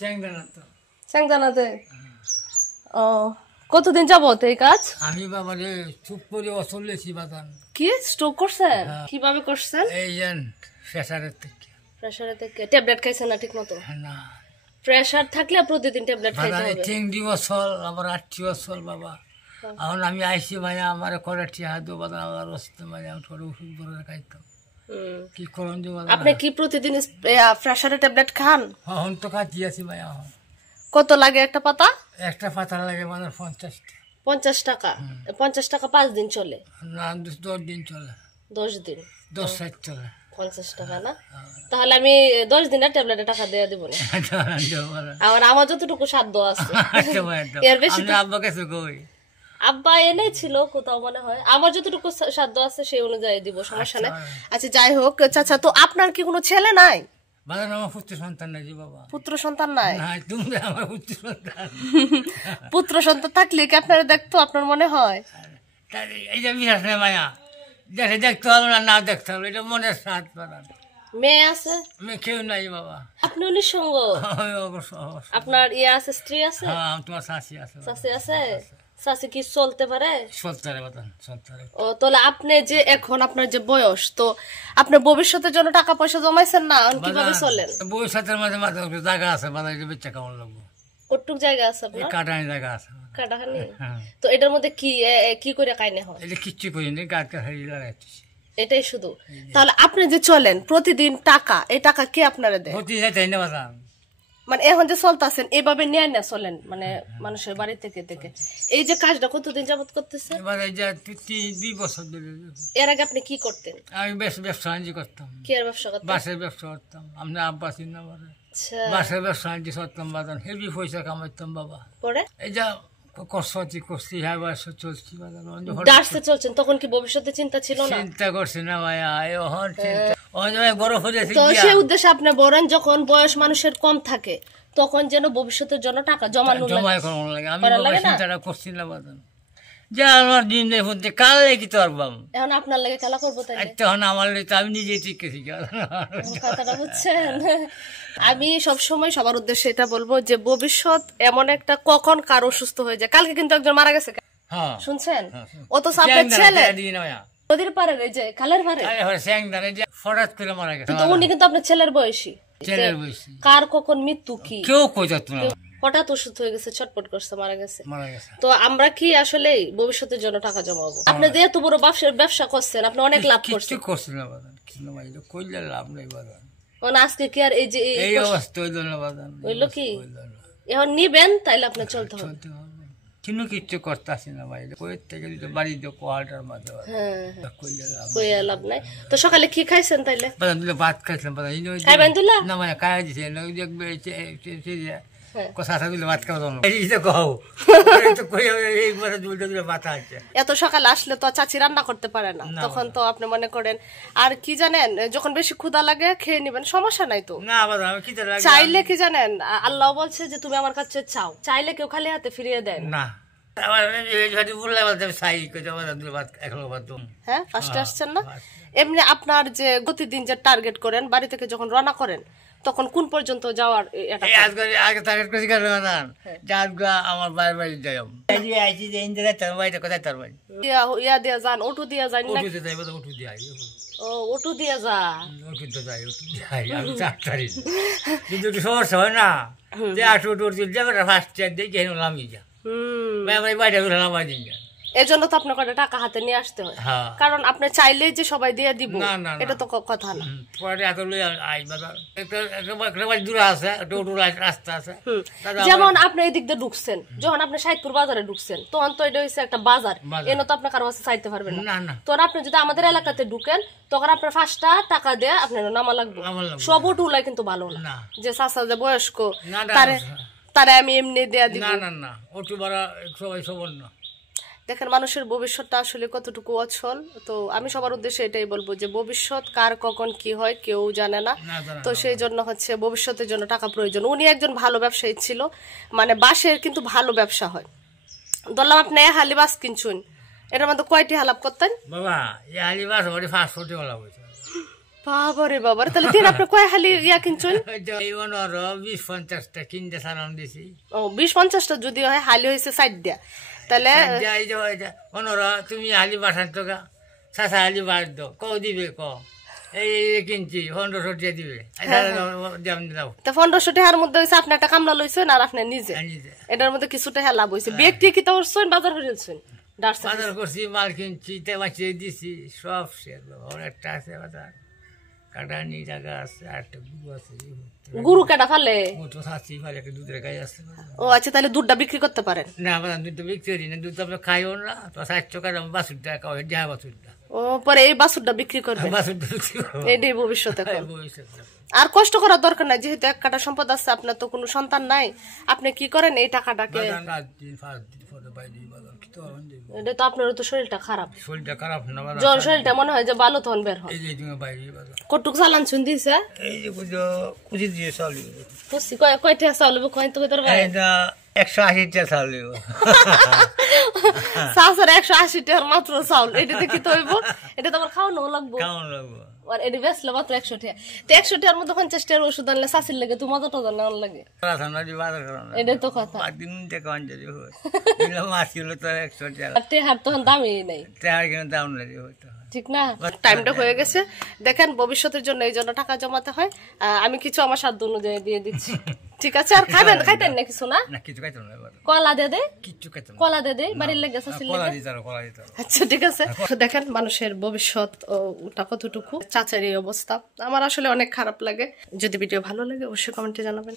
চ্যাংদানাতে। ও, কতদিন যাবত এই কাজ? আমি বাবা রে চুপ করে অচলেছি বাদান। কি স্ট্রোক করছেন? কিভাবে করছেন? এই যে প্রেসারের থেকে। প্রেসারের থেকে ট্যাবলেট খাইছেন না ঠিক মতো? না, প্রেসার থাকলে প্রতিদিন ট্যাবলেট খাইতে হবে। 3 বছর আবার 8 বছর বাবা। এখন আমি আইসি ভাইয়া আমার করে টিয়া দো বাদান আল্লাহর রাস্তে ভাইয়া আমি থোড়া ওষুধ করে খাইতাম। কি করুন যে বাদান। আপনি কি প্রতিদিন প্রেসারের ট্যাবলেট খান? এখন তো খাচ্ছি আছি ভাইয়া। কত লাগে একটা পাতা? একটা পাতা লাগে মানে 50 টাকা। 50 টাকা? 50 টাকা 5 দিন চলে? না, 10 দিন চলে। 10 দিন? 10 সাইড চলে। 50 টাকা না? তাহলে আমি 10 দিনের ট্যাবলেটের টাকা দিয়ে দিব না। আর আমার যতটুকু সাধ্য আছে এর বেশি। আব্বা কাছে কই? আব্বা এনে ছিল কোথাও মনে হয়। আমার যতটুকু সাধ্য আছে সেই অনুযায়ী দিব, সমস্যা নাই। আচ্ছা যাই হোক চাচা, তো আপনার কি কোনো ছেলে নাই? আমার পুত্র সন্তান নাই বাবা। পুত্র সন্তান নাই? তুমি আমার পুত্র সন্তান। পুত্র সন্তান থাকলে কি আপনারা দেখতো আপনার মনে হয়? এই যে বিশ্বাস নেই মায়া, দেখে দেখতে হবে না, না দেখতে হবে, এটা মনের সাথ বানান। মেয়ে আছে? মেয়ে কেউ নাই বাবা। আপনি নিঃসঙ্গ? আপনার ইয়ে আছে, স্ত্রী আছে? তোমার শাশি আছে। শাশি আছে? শাশি কি চলতে পারে? চলতে বাবা, চলতে পারে। ও, তাহলে আপনি যে এখন আপনার যে বয়স, তো আপনি ভবিষ্যতের জন্য টাকা পয়সা জমাইছেন না, কিভাবে চলেন? ভবিষ্যতের মাঝে মাঝে জায়গা আছে বাজার, বেচা কেমন লাগবো? কতটুক জায়গা আছে আপনার? কাটানি জায়গা আছে। কাটাহানি? তো এটার মধ্যে কি করে কাইনে হয়? এটা কিচ্ছু করিনি, গাছ কাটারি লাগাইতেছি, এটাই শুধু। তাহলে আপনি যে চলেন প্রতিদিন টাকা, এই টাকা কে আপনারা দেয়? মানে এখন যে চলতেছেন এভাবে নিয়ে না চলেন, মানে মানুষের বাড়ি থেকে থেকে। এই যে কাজটা কতদিন যাবত করতেছেন? 2 বছর ধরে। এর আগে আপনি কি করতেন? আমি ব্যবসা বাণিজ্য করতাম। কি আর ব্যবসা করতেন? বাসের ব্যবসা করতাম। আমি আব্বা চিন্তা করে বাসের ব্যবসা বাণিজ্য করতাম বাদান, হেভি পয়সা কামাইতাম বাবা। পরে এই যা করছি হ্যাঁ বয়স চলছি বাদান। চলছেন তখন কি ভবিষ্যতে চিন্তা ছিল না? চিন্তা করছি না ভাইয়া, বড় হয়েছে। তো সেই উদ্দেশ্যে আপনি বলেন যখন বয়স মানুষের কম থাকে তখন যেন ভবিষ্যতের জন্য টাকা জমানো লাগে। আমি চিন্তাটা করছি না বাদান, যে আমার দিন দেখতে কালে কি পারবাম। এখন আপনার লাগে খেলা করবো তাই? তখন আমার আমি নিজে ঠিক কথাটা বুঝছেন? আমি সবসময় সবার উদ্দেশ্যে এটা বলবো যে ভবিষ্যৎ এমন একটা, কখন কার অসুস্থ হয়ে যায়। কালকে কিন্তু একজন মারা গেছে, শুনছেন? অথচ আপনার ছেলে নদীর পাড়ে, এই যে খালের পাড়ে হঠাৎ করে মারা গেছে। উনি কিন্তু আপনার ছেলের বয়সী। কার কখন মৃত্যু কি কেউ কই যাত না, হঠাৎ অসুস্থ হয়ে গেছে, ছটপট করছে, মারা গেছে। তো আমরা কি আসলে ভবিষ্যতের জন্য টাকা জমাবো? আপনি যেহেতু বড় ব্যবসা করছেন, আপনি অনেক লাভ করছেন। আজকে কি আর এই অবস্থা হইলো কি? এখন নিবেন তাইলে আপনি চলতে হবে। কিন্তু কিচ্ছু করতেছি না ভাই, বাড়ি কোয়ালটার মাঝে কইয়া লাভ নাই। তো সকালে কি খাইছেন তাইলে? ভাত খাইছিলাম না, মানে খাই দিছে এত সকালে আসলে তো চাচি রান্না করতে পারে না, তখন তো আপনি মনে করেন আর কি জানেন, যখন বেশি ক্ষুধা লাগে খেয়ে নিবেন, সমস্যা নাই তো। চাইলে কি জানেন, আল্লাহ বলছে যে তুমি আমার কাছে চাও, চাইলে কেউ খালি হাতে ফিরিয়ে দেয় না। হ্যাঁ, ফার্স্টে আসছেন না? এমনি আপনার যে প্রতিদিন যে টার্গেট করেন, বাড়ি থেকে যখন রওনা করেন তখন কোন পর্যন্ত যাওয়ার? আমার বাড়ি যাই ইয়া দিয়া যান, অটো দিয়া যান? অটো দিয়া যান, কিন্তু সমস্যা হয় না, এজন্য তো আপনার কটা টাকা হাতে নিয়ে আসতে হয়, কারণ আপনি চাইলে যে সবাই দিয়ে দিব এটা তো কথা না। যেমন আপনি এই দিক দিয়ে ঢুকছেন, যখন আপনি সাইদপুর বাজারে ঢুকছেন তখন তো এটা হচ্ছে একটা বাজার, এনে তো আপনার কারো কাছে চাইতে পারবেন না। তখন আপনি যদি আমাদের এলাকাতে ঢুকেন তখন আপনার 5টা টাকা দিয়ে আপনার নামা লাগবে। সব অটোলাই কিন্তু ভালো না, যে চাচা যে বয়স্ক তারা আমি এমনি দেয়া দিব না। দেখেন মানুষের ভবিষ্যৎটা আসলে কতটুকু অচল। তো আমি সবার উদ্দেশ্যে এটাই বলবো যে ভবিষ্যৎ কার কখন কি হয় কেউ জানে না। তো সেই জন্য হচ্ছে ভবিষ্যতের জন্য টাকা প্রয়োজন। উনি একজন ভালো ব্যবসায়ী ছিল, মানে বাঁশের কিন্তু ভালো ব্যবসা হয়। ধরলাম আপনি হালি বাস কিনছুন, এটার মধ্যে কয়টি হালাপ করতেন? বাবা 500 বাবারে বাবারে, তাহলে দিন আপনি কয় হালি ইয়া কিনছেন? 20-50টা কিনতে সালাম দিছি। ও 20-50টা যদি হয় হালি হয়েছে সাইড দিয়া, তাহলে তুমি হালি পাঠান তো গা চাষা হালি বাদ দো কও দিবে ক এই কিনছি 1500 টাকা দিবে। 1500 টাকার মধ্যে হয়েছে আপনি একটা কামলা লইছেন আর আপনি নিজে, এটার মধ্যে কিছুটা লাভ হয়েছে। ব্যক্তি কি তো করছেন বাজার হয়েছেন? বাজার করছি, মাল কিনছি, মাছিয়ে দিছি, সব শেষ। অনেকটা আছে বাজার, কাটানি টাকা আছে, আরেকটা গুরু আছে। গুরু কাটা ফালে দুধের গাই আছে। ও আচ্ছা, তাহলে দুধটা বিক্রি করতে পারেন? না দুধটা বিক্রি করি না, দুধ আমরা খাইও না। তো 400 টাকা বাছুর টাকা হয়, দেহা বাছুরটা। ও পরে এই বাছুরটা বিক্রি করবেন? বাছুরটা বিক্রি করবো, এটাই ভবিষ্যতে। আর কষ্ট করার দরকার নাই, যেহেতু এক কাটা সম্পদ আছে, আপনার তো কোনো সন্তান নাই। আপনি কি করেন এই টাকাটাকে? এটা তো আপনার তো শরীরটা খারাপ। শরীরটা খারাপ না, জ্বর শরীরটা মনে হয় যে ভালো তখন বের হয়। কটুক চালান শুন দিছে, এই যে কুচি দিয়ে চাউল বুঝছি। কয়টা চাউল কয় তো তোর ভাই? 180 টাকা চাউল। চাষের 180 টাকার মাত্র চাউল, এটাতে কি তো হইব? এটা তো আমার খাওয়ানো লাগবো। আর এটা বেচলে মাত্র 100 টাকা। তো 100 টাকার মধ্যে 50 টাকার ওষুধ আনলে চাষির লাগে তো মজা টজা নেওয়ার লাগে। এটাই তো কথা। টেহার তখন দামই নাই, ঠিক না? টাইমটা হয়ে গেছে, দেখেন ভবিষ্যতের জন্য এই জন্য টাকা জমাতে হয়। আমি কিছু আমার সাধ্য অনুযায়ী দিয়ে দিচ্ছি, ঠিক আছে? আর খাইতেন না কিছু? না কিছু খাইতাম না, কলা দে দে, কিচ্ছু খাইতাম কলা দে দে বাড়ির লেগে। আচ্ছা ঠিক আছে। দেখেন মানুষের ভবিষ্যৎ ওটা কতটুকু, চাচার এই অবস্থা। আমার আসলে অনেক খারাপ লাগে। যদি ভিডিও ভালো লাগে অবশ্যই কমেন্টে জানাবেন।